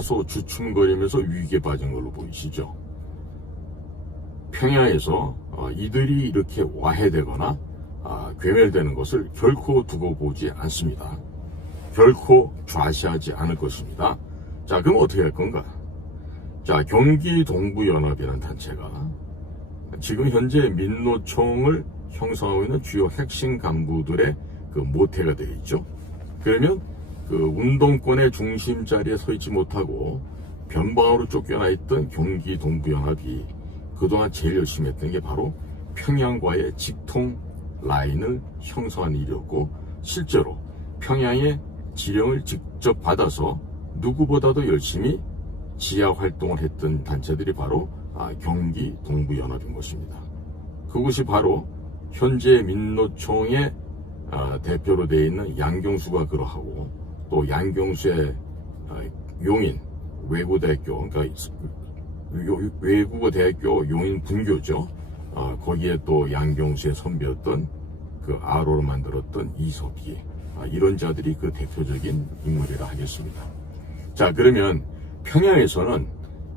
다소 주춤거리면서 위기에 빠진 걸로 보이시죠. 평양에서 이들이 이렇게 와해되거나 괴멸되는 것을 결코 두고 보지 않습니다. 결코 좌시하지 않을 것입니다. 자, 그럼 어떻게 할 건가? 자, 경기동부연합이라는 단체가 지금 현재 민노총을 형성하고 있는 주요 핵심 간부들의 그 모태가 되어 있죠. 그러면 그 운동권의 중심 자리에 서 있지 못하고 변방으로 쫓겨나 있던 경기동부연합이 그동안 제일 열심히 했던 게 바로 평양과의 직통 라인을 형성한 일이었고, 실제로 평양의 지령을 직접 받아서 누구보다도 열심히 지하 활동을 했던 단체들이 바로 경기동부연합인 것입니다. 그것이 바로 현재 민노총의 대표로 되어 있는 양경수가 그러하고, 또 양경수의 용인 외국어대학교, 그러니까 외국어대학교 용인 분교죠. 거기에 또 양경수의 선배였던 그 아로를 만들었던 이석기, 이런 자들이 그 대표적인 인물이라 하겠습니다. 자, 그러면 평양에서는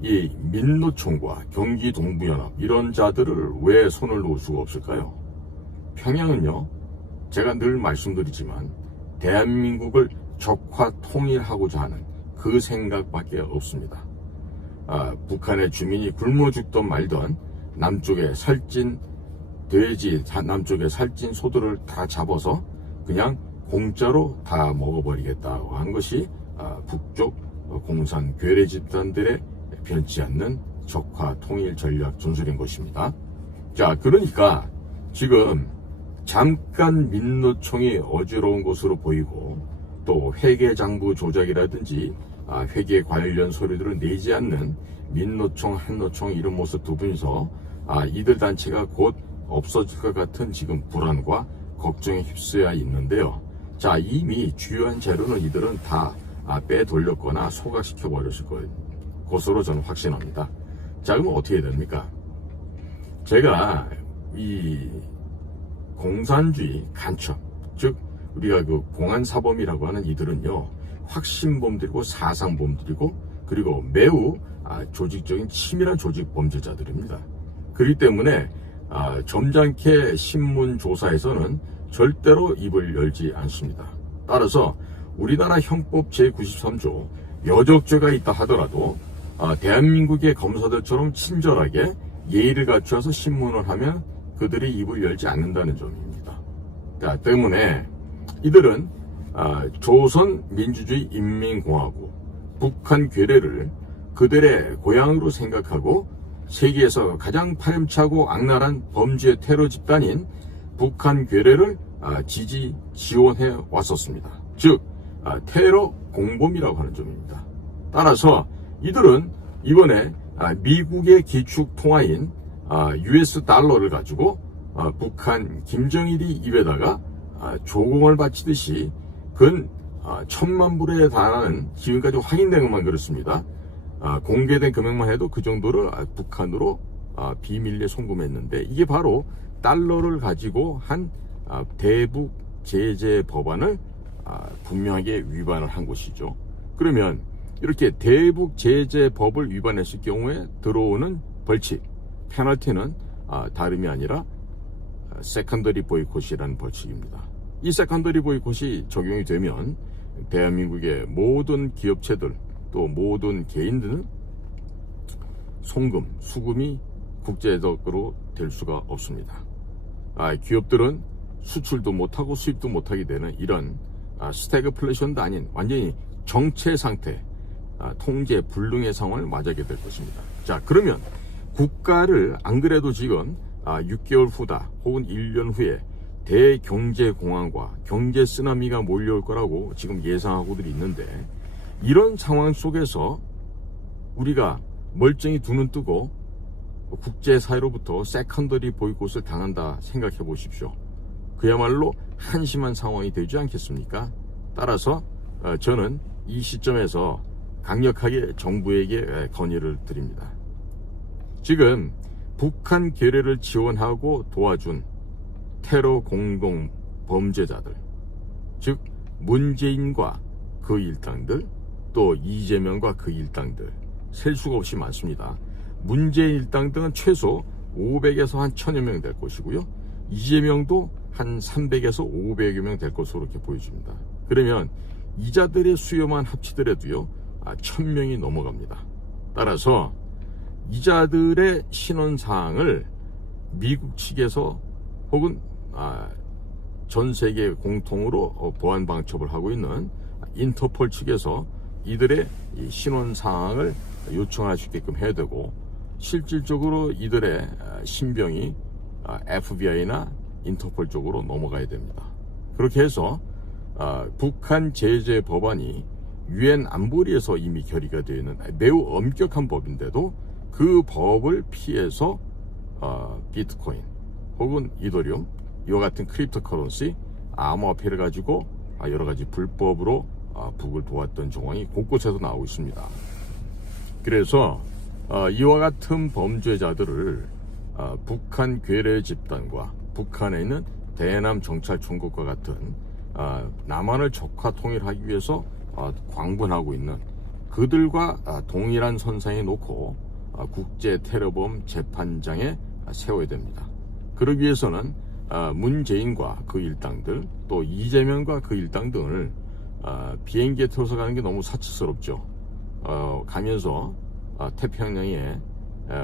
이 민노총과 경기동부연합 이런 자들을 왜 손을 놓을 수가 없을까요? 평양은요, 제가 늘 말씀드리지만 대한민국을 적화 통일하고자 하는 그 생각밖에 없습니다. 북한의 주민이 굶어 죽던 말던 남쪽에 살찐 돼지, 남쪽에 살찐 소들을 다 잡아서 그냥 공짜로 다 먹어버리겠다고 한 것이 북쪽 공산 괴뢰 집단들의 변치 않는 적화 통일 전략 전술인 것입니다. 자, 그러니까 지금 잠깐 민노총이 어지러운 것으로 보이고, 또 회계장부 조작이라든지 회계 관련 소리들을 내지 않는 민노총, 한노총 이런 모습 두 분이서 이들 단체가 곧 없어질 것 같은 지금 불안과 걱정에 휩싸여 있는데요. 자, 이미 주요한 재료는 이들은 다 빼돌렸거나 소각시켜 버렸을 것으로 저는 확신합니다. 자, 그럼 어떻게 됩니까? 제가 이 공산주의 간첩, 즉 우리가 그 공안사범이라고 하는 이들은요, 확신범들이고 사상범들이고, 그리고 매우 조직적인 치밀한 조직 범죄자들입니다. 그렇기 때문에 점잖게 신문 조사에서는 절대로 입을 열지 않습니다. 따라서 우리나라 형법 제93조 여적죄가 있다 하더라도 대한민국의 검사들처럼 친절하게 예의를 갖추어서 신문을 하면 그들이 입을 열지 않는다는 점입니다. 때문에 이들은 조선민주주의 인민공화국 북한 괴뢰를 그들의 고향으로 생각하고 세계에서 가장 파렴치하고 악랄한 범죄 테러 집단인 북한 괴뢰를 지원해 왔었습니다. 즉 테러 공범이라고 하는 점입니다. 따라서 이들은 이번에 미국의 기축 통화인 US 달러를 가지고 북한 김정일이 입에다가 조공을 바치듯이 근 1,000만 불에 달하는, 지금까지 확인된 것만 그렇습니다. 공개된 금액만 해도 그 정도를 북한으로 비밀리에 송금했는데, 이게 바로 달러를 가지고 한 대북 제재 법안을 분명하게 위반을 한 것이죠. 그러면 이렇게 대북 제재 법을 위반했을 경우에 들어오는 벌칙, 페널티는 다름이 아니라 세컨더리 보이콧이라는 벌칙입니다. 이 세컨더리 보이콧이 적용이 되면 대한민국의 모든 기업체들, 또 모든 개인들은 송금, 수금이 국제적으로 될 수가 없습니다. 기업들은 수출도 못하고 수입도 못하게 되는 이런 스태그플레이션도 아닌 완전히 정체 상태, 통제 불능의 상황을 맞이하게 될 것입니다. 자, 그러면 국가를 안 그래도 지금 6개월 후다 혹은 1년 후에 대경제공황과 경제 쓰나미가 몰려올 거라고 지금 예상하고들 있는데, 이런 상황 속에서 우리가 멀쩡히 두 눈 뜨고 국제사회로부터 세컨더리 보이콧을 당한다 생각해 보십시오. 그야말로 한심한 상황이 되지 않겠습니까? 따라서 저는 이 시점에서 강력하게 정부에게 건의를 드립니다. 지금 북한 괴뢰를 지원하고 도와준 테러 공동 범죄자들, 즉 문재인과 그 일당들, 또 이재명과 그 일당들 셀 수가 없이 많습니다. 문재인 일당 등은 최소 500에서 한 1000여 명 될 것이고요. 이재명도 한 300에서 500여 명 될 것으로 이렇게 보여집니다. 그러면 이자들의 수요만 합치더라도요 1000명이 넘어갑니다. 따라서 이자들의 신원사항을 미국 측에서 혹은 전 세계 공통으로 보안 방첩을 하고 있는 인터폴 측에서 이들의 신원사항을 요청할 수 있게끔 해야 되고, 실질적으로 이들의 신병이 FBI나 인터폴 쪽으로 넘어가야 됩니다. 그렇게 해서 북한 제재 법안이 유엔 안보리에서 이미 결의가 되어 있는 매우 엄격한 법인데도 그 법을 피해서 비트코인 혹은 이더리움 이와 같은 크립토 커런시 암호화폐를 가지고 여러 가지 불법으로 북을 도왔던 정황이 곳곳에서 나오고 있습니다. 그래서 이와 같은 범죄자들을 북한 괴뢰 집단과 북한에 있는 대남 정찰총국과 같은 남한을 적화 통일하기 위해서 광분하고 있는 그들과 동일한 선상에 놓고 국제 테러범 재판장에 세워야 됩니다. 그러기 위해서는 문재인과 그 일당들 또 이재명과 그 일당 등을 비행기에 태워서 가는 게 너무 사치스럽죠. 가면서 태평양에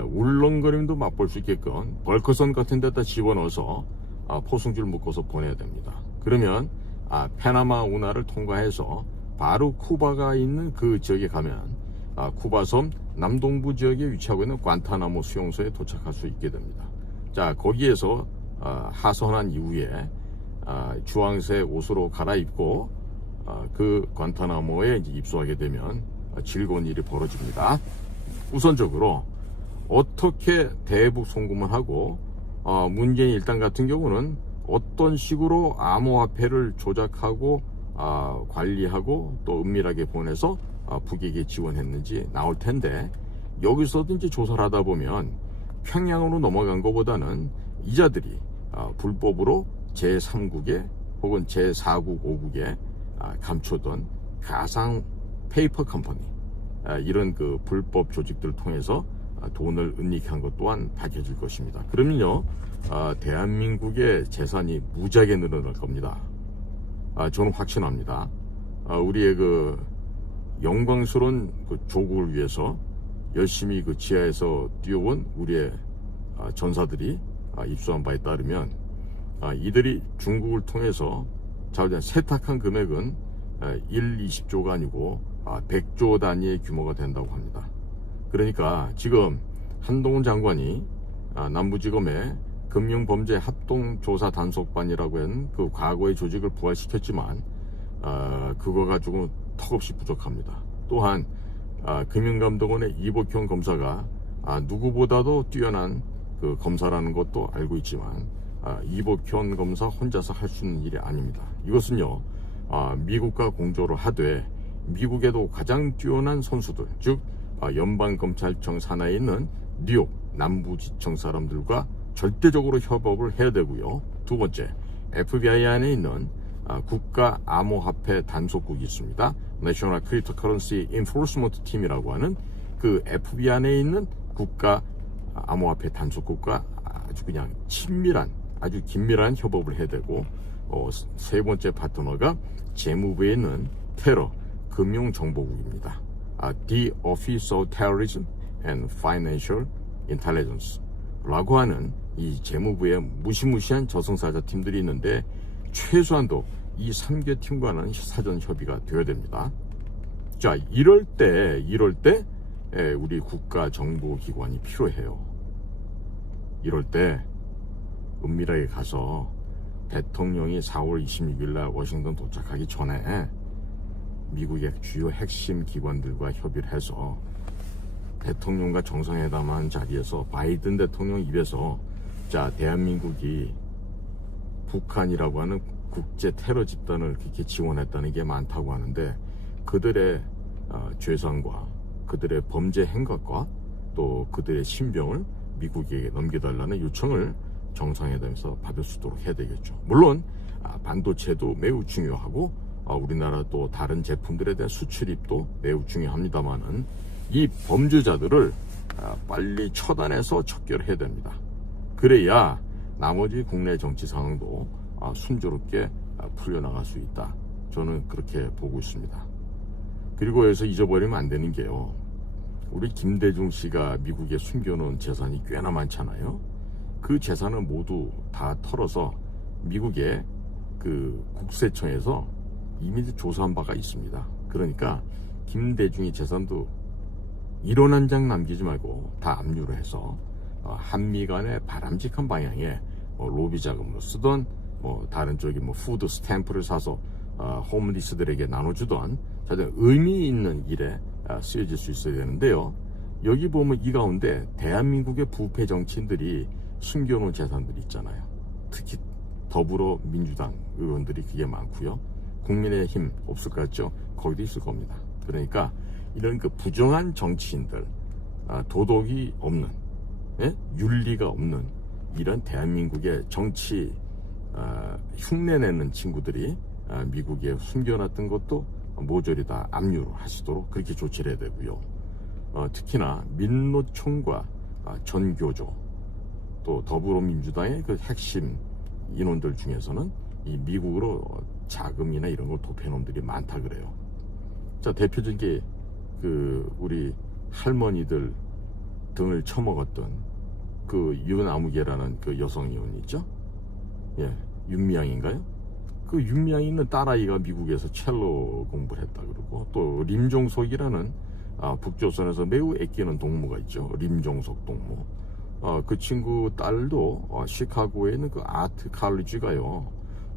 울렁거림도 맛볼 수 있게끔 벌커선 같은 데다 집어넣어서 포승줄 묶어서 보내야 됩니다. 그러면 페나마 운하를 통과해서 바로 쿠바가 있는 그 지역에 가면 쿠바섬 남동부 지역에 위치하고 있는 관타나모 수용소에 도착할 수 있게 됩니다. 자, 거기에서 하선한 이후에 주황색 옷으로 갈아입고 그 관타나모에 이제 입소하게 되면 즐거운 일이 벌어집니다. 우선적으로 어떻게 대북 송금을 하고 문재인 일당 같은 경우는 어떤 식으로 암호화폐를 조작하고 관리하고 또 은밀하게 보내서 북에게 지원했는지 나올 텐데, 여기서도 이제 조사를 하다 보면 평양으로 넘어간 것보다는 이자들이 불법으로 제3국에 혹은 제4국, 5국에 감추던 가상 페이퍼 컴퍼니 이런 그 불법 조직들을 통해서 돈을 은닉한 것 또한 밝혀질 것입니다. 그러면요 대한민국의 재산이 무지하게 늘어날 겁니다. 저는 확신합니다. 우리의 그 영광스러운 그 조국을 위해서 열심히 그 지하에서 뛰어온 우리의 전사들이 입수한 바에 따르면 이들이 중국을 통해서 세탁한 금액은 20조가 아니고 100조 단위의 규모가 된다고 합니다. 그러니까 지금 한동훈 장관이 남부지검에 금융범죄 합동조사 단속반이라고 하는 그 과거의 조직을 부활시켰지만 그거 가지고 턱없이 부족합니다. 또한 금융감독원의 이복형 검사가 누구보다도 뛰어난 그 검사라는 것도 알고 있지만 이복현 검사 혼자서 할 수 있는 일이 아닙니다. 이것은요 미국과 공조를 하되 미국에도 가장 뛰어난 선수들, 즉 연방검찰청 산하에 있는 뉴욕 남부지청 사람들과 절대적으로 협업을 해야 되고요. 두 번째, FBI 안에 있는 국가 암호화폐 단속국이 있습니다. National Cryptocurrency Enforcement Team이라고 하는 그 FBI 안에 있는 국가 암호화폐 단속국과 아주 그냥 친밀한, 아주 긴밀한 협업을 해야 되고, 세 번째 파트너가 재무부에 있는 테러 금융정보국입니다. The Office of Terrorism and Financial Intelligence 라고 하는 이 재무부의 무시무시한 저승사자 팀들이 있는데, 최소한도 이 3개 팀과는 사전 협의가 되어야 됩니다. 자, 이럴 때 우리 국가정보기관이 필요해요. 이럴 때 은밀하게 가서 대통령이 4월 26일 날 워싱턴 도착하기 전에 미국의 주요 핵심 기관들과 협의를 해서 대통령과 정상회담한 자리에서 바이든 대통령 입에서 자, 대한민국이 북한이라고 하는 국제 테러 집단을 그렇게 지원했다는 게 많다고 하는데, 그들의 죄상과 그들의 범죄 행각과 또 그들의 신병을 미국에게 넘겨달라는 요청을 정상회담에서 받을 수 있도록 해야 되겠죠. 물론 반도체도 매우 중요하고 우리나라 또 다른 제품들에 대한 수출입도 매우 중요합니다만은 이 범죄자들을 빨리 처단해서 척결해야 됩니다. 그래야 나머지 국내 정치 상황도 순조롭게 풀려나갈 수 있다. 저는 그렇게 보고 있습니다. 그리고 여기서 잊어버리면 안 되는 게요. 우리 김대중 씨가 미국에 숨겨놓은 재산이 꽤나 많잖아요. 그 재산을 모두 다 털어서 미국의 그 국세청에서 이미 조사한 바가 있습니다. 그러니까 김대중의 재산도 1원 한 장 남기지 말고 다 압류를 해서 한미 간의 바람직한 방향의 로비 자금으로 쓰던 다른 쪽이 푸드 스탬프를 사서 홈리스들에게 나눠주던 자들 의미 있는 일에 쓰여질 수 있어야 되는데요. 여기 보면 이 가운데 대한민국의 부패 정치인들이 숨겨놓은 재산들이 있잖아요. 특히 더불어민주당 의원들이 그게 많고요. 국민의힘 없을 것 같죠? 거기도 있을 겁니다. 그러니까 이런 그 부정한 정치인들, 도덕이 없는, 윤리가 없는 이런 대한민국의 정치 흉내내는 친구들이 미국에 숨겨놨던 것도 모조리 다 압류를 하시도록 그렇게 조치를 해야 되고요. 특히나 민노총과 전교조 또 더불어민주당의 그 핵심 인원들 중에서는 이 미국으로 자금이나 이런 걸 도피한 놈들이 많다 그래요. 자, 대표적인 게 그 우리 할머니들 등을 쳐먹었던 그 윤아무개라는 그 여성 의원 있죠? 예, 윤미향인가요? 그 윤미향이는 딸아이가 미국에서 첼로 공부를 했다 그러고, 또 림종석이라는 북조선에서 매우 아끼는 동무가 있죠. 림종석 동무. 그 친구 딸도 시카고에 있는 그 아트 칼리지가요,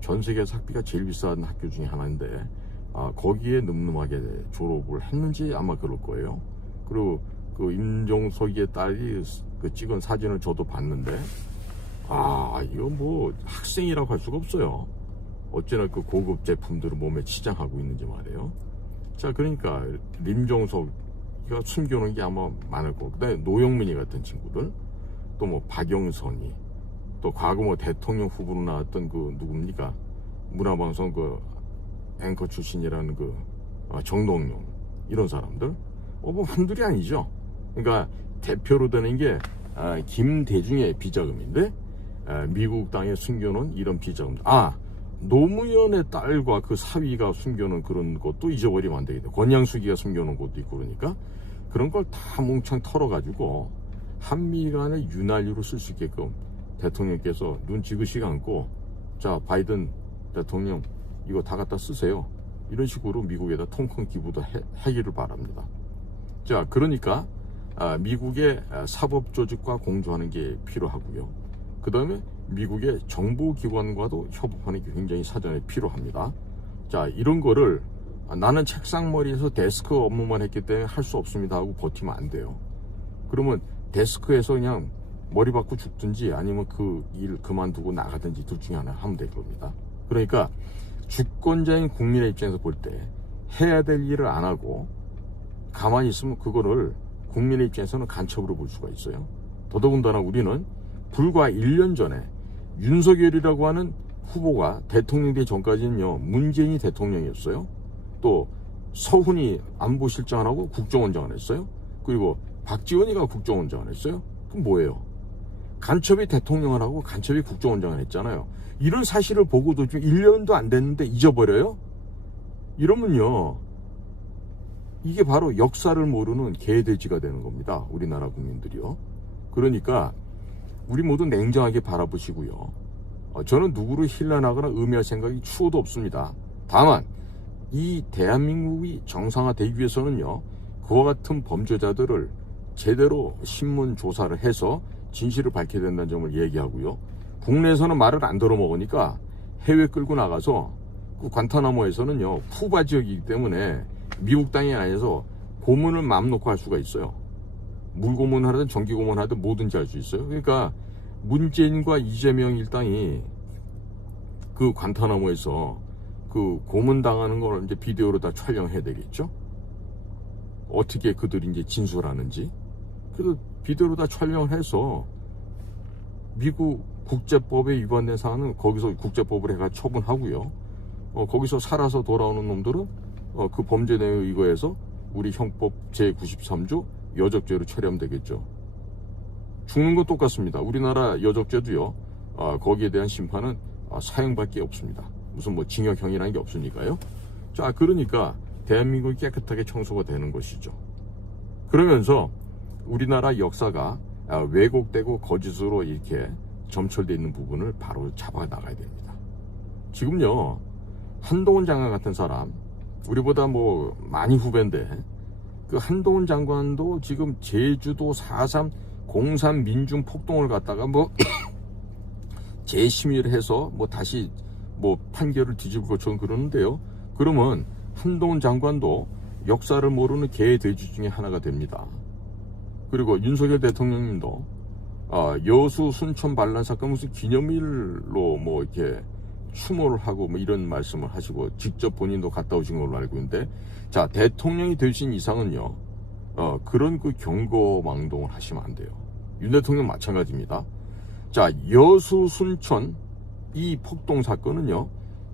전 세계에서 학비가 제일 비싼 학교 중에 하나인데 거기에 늠름하게 졸업을 했는지 아마 그럴 거예요. 그리고 그 임종석의 딸이 그 찍은 사진을 저도 봤는데 이거 뭐 학생이라고 할 수가 없어요. 어찌나 그 고급 제품들을 몸에 치장하고 있는지 말이에요. 자, 그러니까 림종석이가 숨겨놓은 게 아마 많을 거고, 그다음에 노영민이 같은 친구들, 또 뭐 박영선이, 또 과거 대통령 후보로 나왔던 그 누굽니까, 문화방송 그 앵커 출신이라는 그 정동영, 이런 사람들 뭐 한둘이 아니죠. 그러니까 대표로 되는 게 김대중의 비자금인데 미국 땅에 숨겨놓은 이런 비자금들, 노무현의 딸과 그 사위가 숨겨놓은 그런 것도 잊어버리면 안 되겠다. 권양숙이가 숨겨놓은 것도 있고, 그러니까 그런 걸 다 몽창 털어가지고 한미 간의 윤활유로 쓸 수 있게끔 대통령께서 눈 지그시 감고, 자, 바이든 대통령 이거 다 갖다 쓰세요, 이런 식으로 미국에다 통큰 기부도 하기를 바랍니다. 자, 그러니까 미국의 사법조직과 공조하는 게 필요하고요. 그 다음에 미국의 정보기관과도 협업하는 게 굉장히 사전에 필요합니다. 자, 이런 거를 나는 책상머리에서 데스크 업무만 했기 때문에 할 수 없습니다 하고 버티면 안 돼요. 그러면 데스크에서 그냥 머리 박고 죽든지 아니면 그 일 그만두고 나가든지 둘 중에 하나 하면 될 겁니다. 그러니까 주권자인 국민의 입장에서 볼 때 해야 될 일을 안 하고 가만히 있으면 그거를 국민의 입장에서는 간첩으로 볼 수가 있어요. 더더군다나 우리는 불과 1년 전에 윤석열이라고 하는 후보가 대통령 되기 전까지는요, 문재인이 대통령이었어요. 또 서훈이 안보실장을 하고 국정원장을 했어요. 그리고 박지원이가 국정원장을 했어요. 그럼 뭐예요? 간첩이 대통령을 하고 간첩이 국정원장을 했잖아요. 이런 사실을 보고도 좀 1년도 안 됐는데 잊어버려요? 이러면요, 이게 바로 역사를 모르는 개돼지가 되는 겁니다. 우리나라 국민들이요. 그러니까 우리 모두 냉정하게 바라보시고요. 저는 누구를 힐난하거나 음해할 생각이 추호도 없습니다. 다만 이 대한민국이 정상화되기 위해서는요, 그와 같은 범죄자들을 제대로 신문 조사를 해서 진실을 밝혀야 된다는 점을 얘기하고요. 국내에서는 말을 안 들어먹으니까 해외 끌고 나가서 그 관타나모에서는요, 쿠바 지역이기 때문에 미국 땅이 아니어서 고문을 마음 놓고 할 수가 있어요. 물고문 하든 전기고문 하든 뭐든지 할 수 있어요. 그러니까 문재인과 이재명 일당이 그 관타나모에서 그 고문당하는 걸 이제 비디오로 다 촬영해야 되겠죠. 어떻게 그들이 이제 진술하는지. 그래서 비디오로 다 촬영을 해서 미국 국제법에 위반된 사안은 거기서 국제법을 해가 처분하고요. 거기서 살아서 돌아오는 놈들은 그 범죄 내용에 의거해서 우리 형법 제93조 여적죄로 처리하면 죽는 건 똑같습니다. 우리나라 여적죄도요, 거기에 대한 심판은 사형밖에 없습니다. 무슨 뭐 징역형이라는 게 없으니까요. 자, 그러니까 대한민국이 깨끗하게 청소가 되는 것이죠. 그러면서 우리나라 역사가 왜곡되고 거짓으로 이렇게 점철되어 있는 부분을 바로 잡아 나가야 됩니다. 지금요, 한동훈 장관 같은 사람, 우리보다 뭐 많이 후배인데, 그 한동훈 장관도 지금 제주도 4.3 공산 민중 폭동을 갖다가 뭐 재심의를 해서 뭐 다시 뭐 판결을 뒤집을 것처럼 그러는데요. 그러면 한동훈 장관도 역사를 모르는 개 돼지 중에 하나가 됩니다. 그리고 윤석열 대통령님도 여수 순천 반란 사건 무슨 기념일로 뭐 이렇게 추모를 하고 뭐 이런 말씀을 하시고 직접 본인도 갔다 오신 걸로 알고 있는데, 자, 대통령이 되신 이상은요, 그런 그 경고망동을 하시면 안 돼요. 윤 대통령 마찬가지입니다. 자, 여수 순천 이 폭동 사건은요,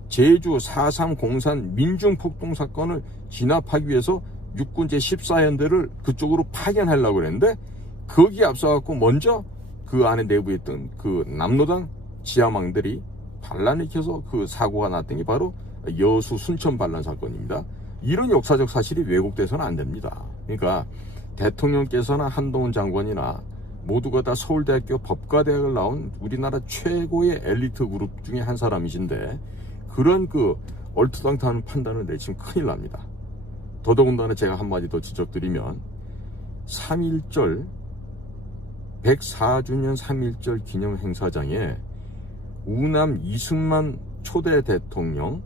제주 4.3 공산 민중 폭동 사건을 진압하기 위해서 육군 제14현대를 그쪽으로 파견하려고 그랬는데, 거기에 앞서갖고 먼저 그 안에 내부에 있던 그 남로당 지하망들이 반란을 일으켜서 그 사고가 났던 게 바로 여수 순천 반란 사건입니다. 이런 역사적 사실이 왜곡돼서는 안 됩니다. 그러니까 대통령께서나 한동훈 장관이나 모두가 다 서울대학교 법과대학을 나온 우리나라 최고의 엘리트 그룹 중에 한 사람이신데, 그런 그 얼토당토하는 판단을 내치면 큰일 납니다. 더더군다나 제가 한마디 더 지적드리면, 3.1절 104주년 3.1절 기념 행사장에 우남 이승만 초대 대통령,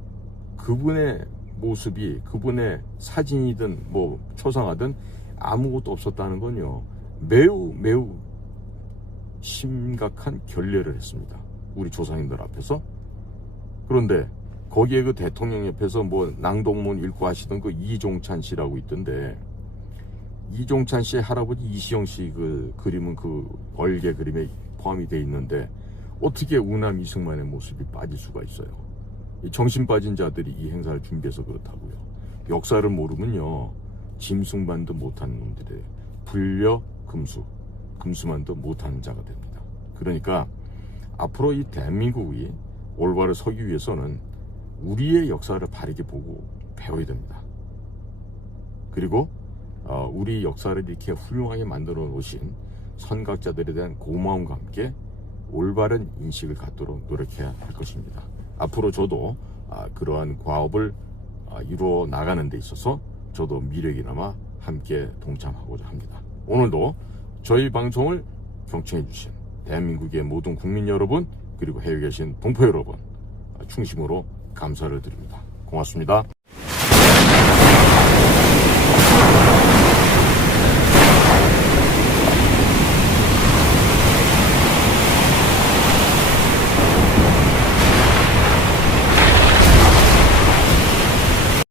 그분의 모습이, 그분의 사진이든 뭐 초상화든 아무것도 없었다는 건요, 매우 심각한 결례를 했습니다. 우리 조상님들 앞에서. 그런데 거기에 그 대통령 옆에서 뭐 낭독문 읽고 하시던 그 이종찬 씨라고 있던데, 이종찬 씨의 할아버지 이시영 씨 그 그림은 그 얼개 그림에 포함이 돼 있는데, 어떻게 우남 이승만의 모습이 빠질 수가 있어요? 정신 빠진 자들이 이 행사를 준비해서 그렇다고요. 역사를 모르면요, 짐승만도 못하는 놈들이에요. 불려 금수만도 못하는 자가 됩니다. 그러니까 앞으로 이 대한민국이 올바로 서기 위해서는 우리의 역사를 바르게 보고 배워야 됩니다. 그리고 우리 역사를 이렇게 훌륭하게 만들어 놓으신 선각자들에 대한 고마움과 함께 올바른 인식을 갖도록 노력해야 할 것입니다. 앞으로 저도 그러한 과업을 이루어 나가는 데 있어서 저도 미력이나마 함께 동참하고자 합니다. 오늘도 저희 방송을 경청해 주신 대한민국의 모든 국민 여러분, 그리고 해외에 계신 동포 여러분, 충심으로 감사를 드립니다. 고맙습니다.